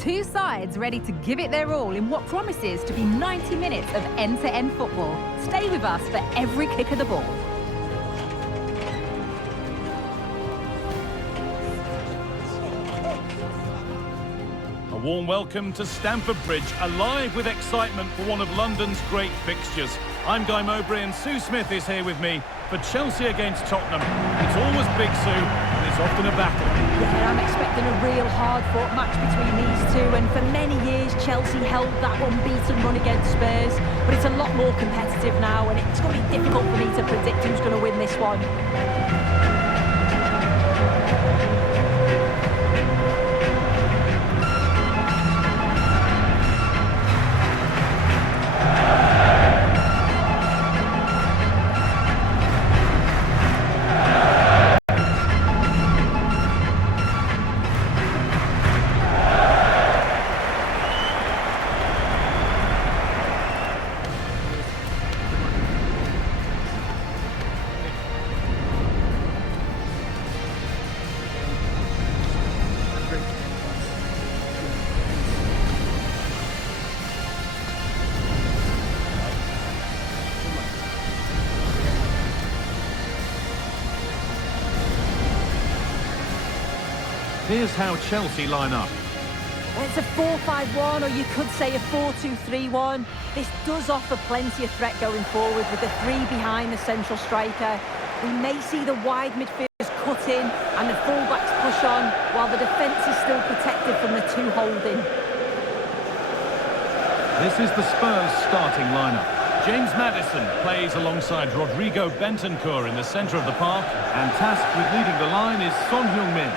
Two sides ready to give it their all in what promises to be 90 minutes of end-to-end football. Stay with us for every kick of the ball. A warm welcome to Stamford Bridge, alive with excitement for one of London's great fixtures. I'm Guy Mowbray and Sue Smith is here with me for Chelsea against Tottenham. It's always big, Sue, and it's often a battle. Yeah, I'm expecting a real hard-fought match between these two, and for many years Chelsea held that unbeaten run against Spurs, but it's a lot more competitive now, and it's going to be difficult for me to predict who's going to win this one. Here's how Chelsea line up. It's a 4-5-1, or you could say a 4-2-3-1. This does offer plenty of threat going forward with the three behind the central striker. We may see the wide midfielders cut in and the fullbacks push on, while the defence is still protected from the two holding. This is the Spurs starting lineup. James Maddison plays alongside Rodrigo Bentancur in the centre of the park, and tasked with leading the line is Son Heung-min.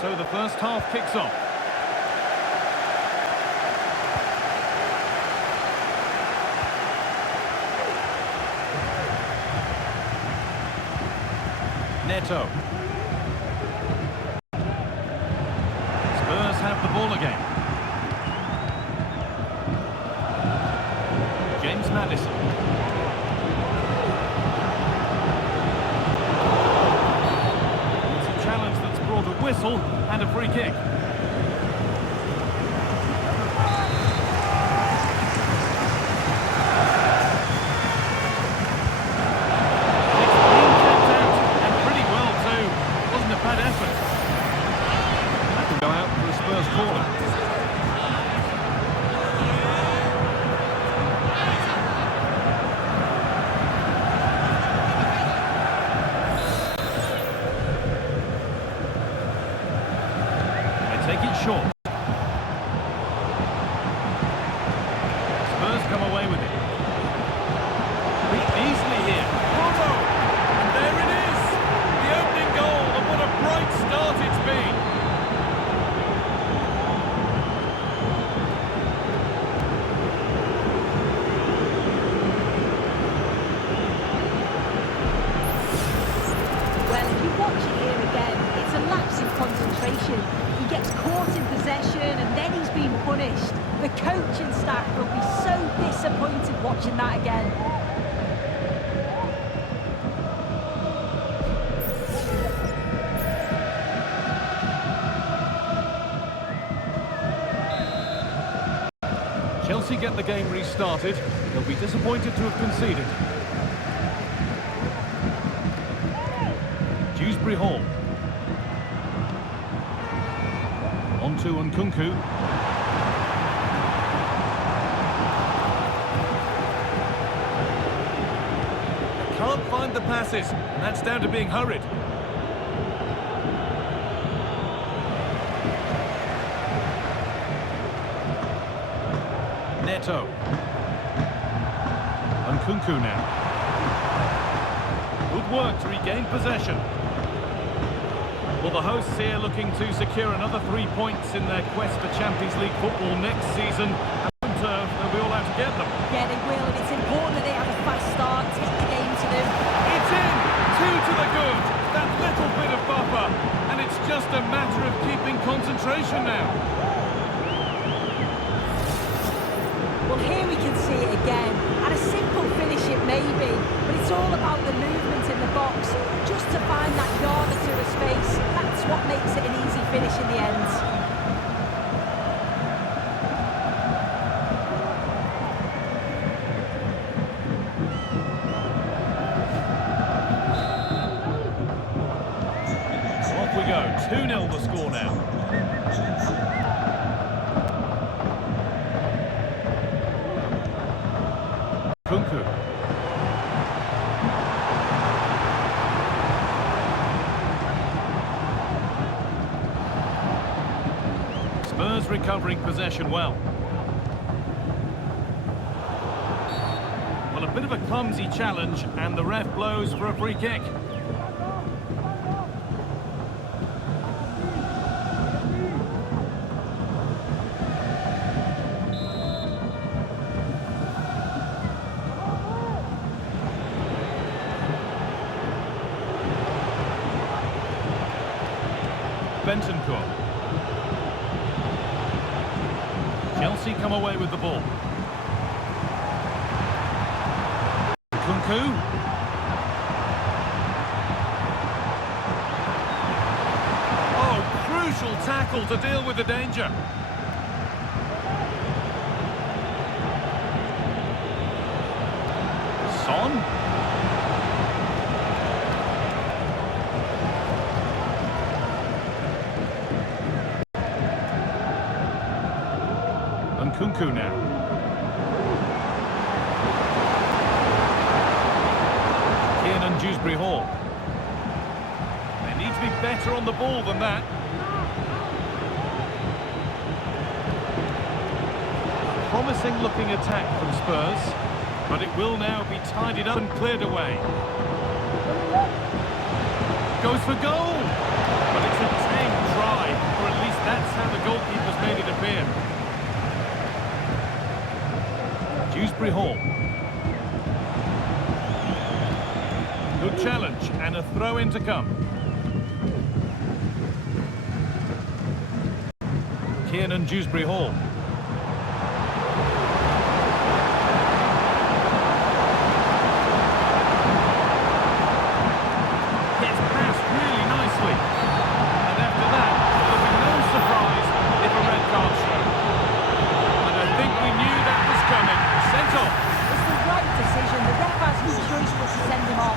So the first half kicks off. Neto. Spurs have the ball again. James Maddison. A whistle and a free kick. It's been kept out, and pretty well too. Wasn't a bad effort. That can go out for a Spurs corner. Take it short. Spurs come away with it. Beat easily here. Bravo! And there it is! The opening goal, and what a bright start it's been! Well, if you watch it here again, it's a lapse in concentration. He gets caught in possession and then he's been punished. The coaching staff will be so disappointed watching that again. Chelsea get the game restarted. They'll be disappointed to have conceded. Dewsbury Hall. On to Nkunku. Can't find the passes, and that's down to being hurried. Neto. Nkunku now. Good work to regain possession. Well, the hosts here looking to secure another 3 points in their quest for Champions League football next season. And they'll be all out to get them. Yeah, they will, and it's important that they have a fast start, take the game to them. It's in! 2 to the good! That little bit of buffer. And it's just a matter of keeping concentration now. Well, here we can see it again. And a simple finish it may be, but it's all about the movement in the box. Just to find that yard or two of space, that's what makes it an easy finish in the end. Off we go, 2-0 the score now. Kunku. Spurs recovering possession well. Well, a bit of a clumsy challenge, and the ref blows for a free kick. Chelsea come away with the ball. Kunku. Oh, crucial tackle to deal with the danger. Son. Kunku now. Kiernan Dewsbury Hall. They need to be better on the ball than that. Promising looking attack from Spurs, but it will now be tidied up and cleared away. Goes for goal! But it's a tame try, or at least that's how the goalkeeper's made it appear. Dewsbury Hall. Good challenge and a throw in to come. Kiernan Dewsbury Hall. Gets past really nicely. And after that, there'll be no surprise if a red card's shown. And I think we knew that was coming. Sent off. It's the right decision. The ref has no choice but to send him off.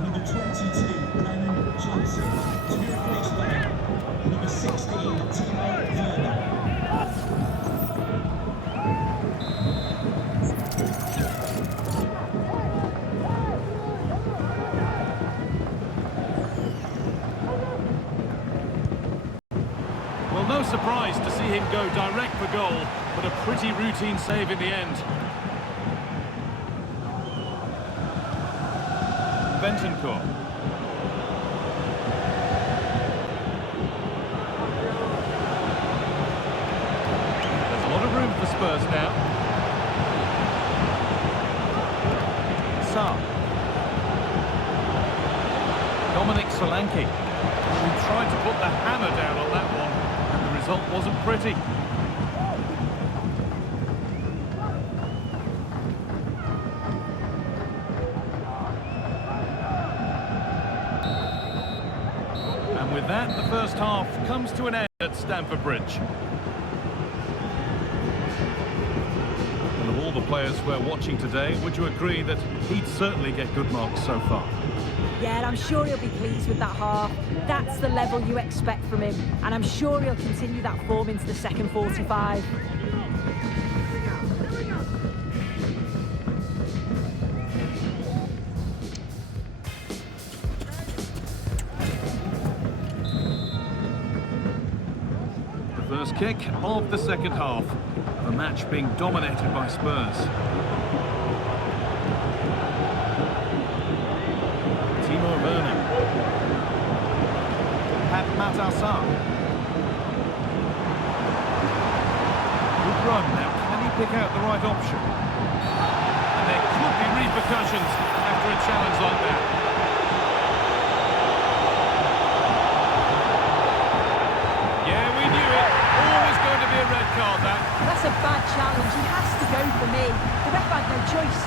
Number 22, Brandon Johnson. To be replaced by number 16, Timo Werner. Well, no surprise to see him go direct for goal, but a pretty routine save in the end. Bentancur. There's a lot of room for Spurs now. Sa. Dominic Solanke. Who tried to put the hammer down on that one, and the result wasn't pretty. And with that, the first half comes to an end at Stamford Bridge. And of all the players we're watching today, would you agree that he'd certainly get good marks so far? Yeah, I'm sure he'll be pleased with that half. That's the level you expect from him, and I'm sure he'll continue that form into the second 45. The first kick of the second half. The match being dominated by Spurs. Timo Werner. Pat Matassar. Good run. Now, can he pick out the right option? And there could be repercussions after a challenge like that. Yeah, we knew it. Always going to be a red card, that. bad challenge. He has to go for me. The ref had no choice.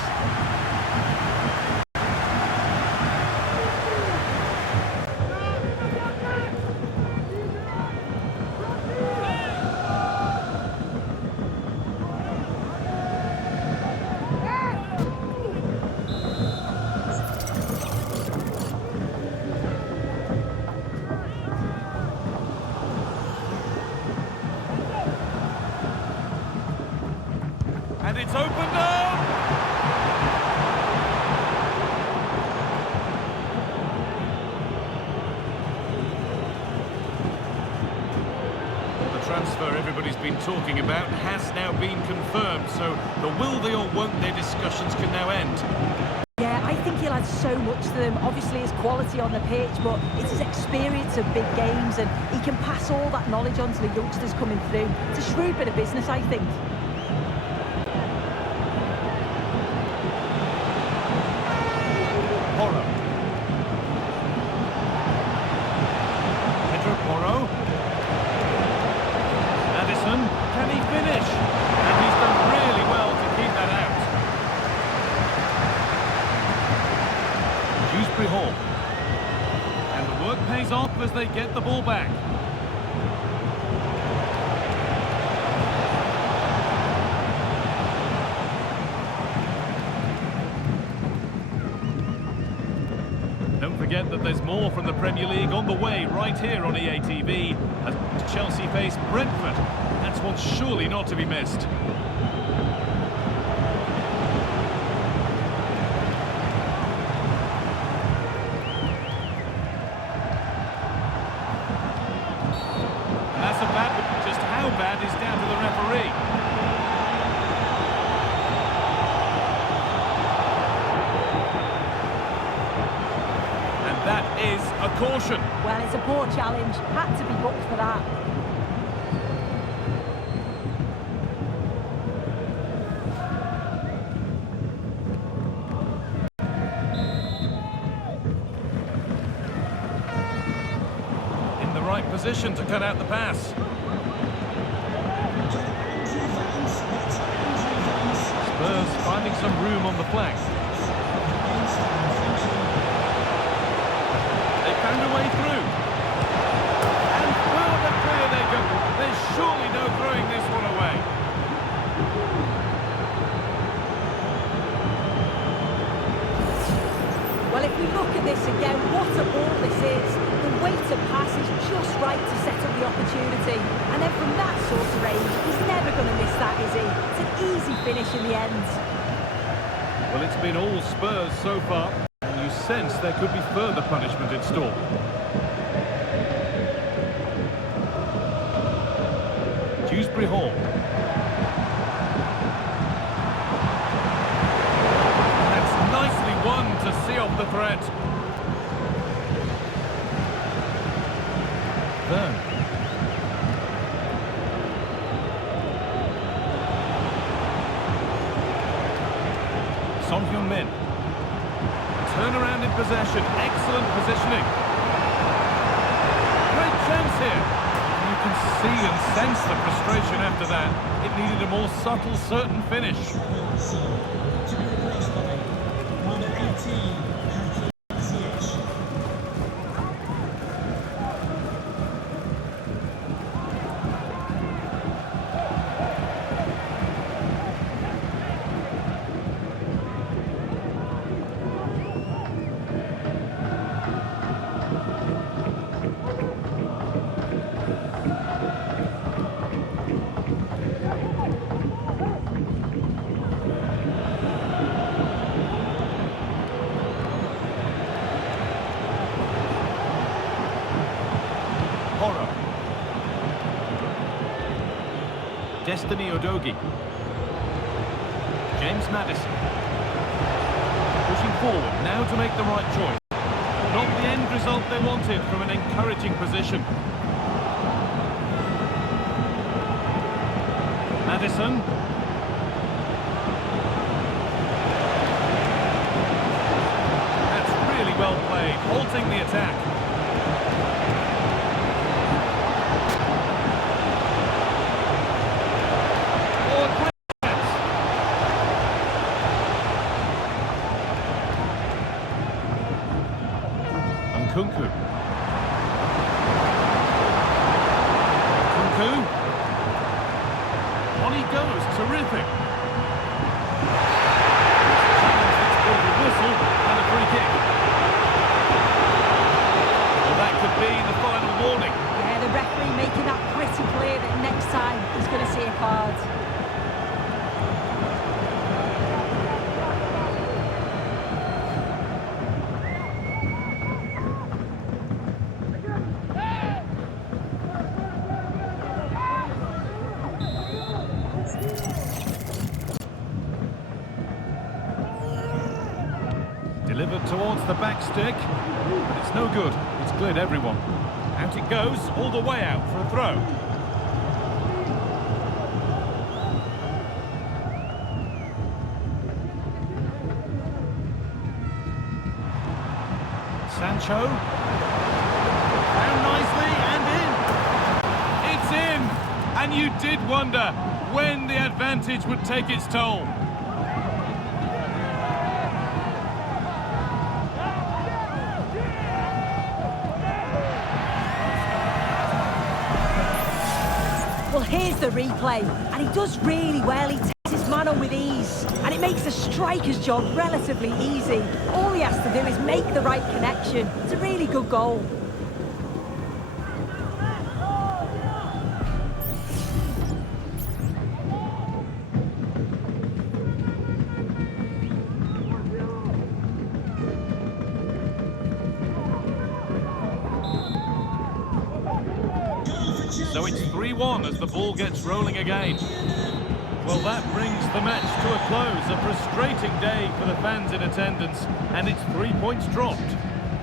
And it's opened up! The transfer everybody's been talking about has now been confirmed, so the will they or won't they discussions can now end. Yeah, I think he'll add so much to them. Obviously his quality on the pitch, but it's his experience of big games, and he can pass all that knowledge on to the youngsters coming through. It's a shrewd bit of business, I think. Can he finish? And he's done really well to keep that out. Dewsbury Hall. And the work pays off as they get the ball back. Don't forget that there's more from the Premier League on the way right here on EA TV as Chelsea face Brentford. That's one surely not to be missed. And that's a bad one. Just how bad is down to the referee. And that is a caution. Well, it's a poor challenge. Had to be booked for that. Position to cut out the pass. Spurs finding some room on the flank. They found a way through. And further clear they go. There's surely no throwing this one away. Well, if we look at this again, what a ball this is. The weight of pass is just right to set up the opportunity. And then from that sort of range, he's never going to miss that, is he? It's an easy finish in the end. Well, it's been all Spurs so far. And you sense there could be further punishment in store. Dewsbury Hall. That's nicely won to see off the threat. Burn. Son Heung-min. Turnaround in possession. Excellent positioning. Great chance here. You can see and sense the frustration after that. It needed a more subtle, certain finish. To be replaced by number 18. Destiny Udogie. James Maddison. Pushing forward, now to make the right choice. Not the end result they wanted from an encouraging position. Maddison. That's really well played, halting the attack. time, he's going to see a card. Delivered towards the back stick, but it's no good. It's cleared everyone. Out it goes, all the way out for a throw. Sancho. Down nicely and in. It's in! And you did wonder when the advantage would take its toll. Well, here's the replay, and he does really well. He takes his man on with ease, and it makes the striker's job relatively easy. All he has to do is make the right connection. It's a really good goal. So it's 3-1 as the ball gets rolling again. Well, that brings the match to a close. A frustrating day for the fans in attendance, and it's 3 points dropped.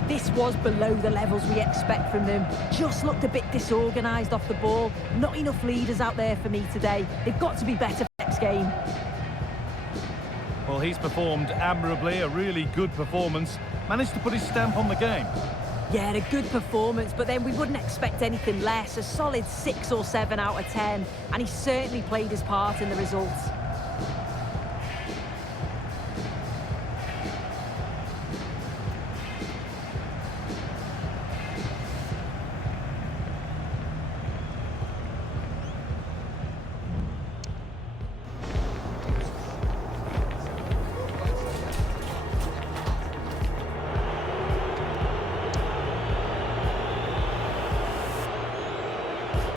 This was below the levels we expect from them. Just looked a bit disorganised off the ball. Not enough leaders out there for me today. They've got to be better for next game. Well, he's performed admirably, a really good performance. Managed to put his stamp on the game. Yeah, a good performance, but then we wouldn't expect anything less. A solid 6 or 7 out of 10, and he certainly played his part in the results.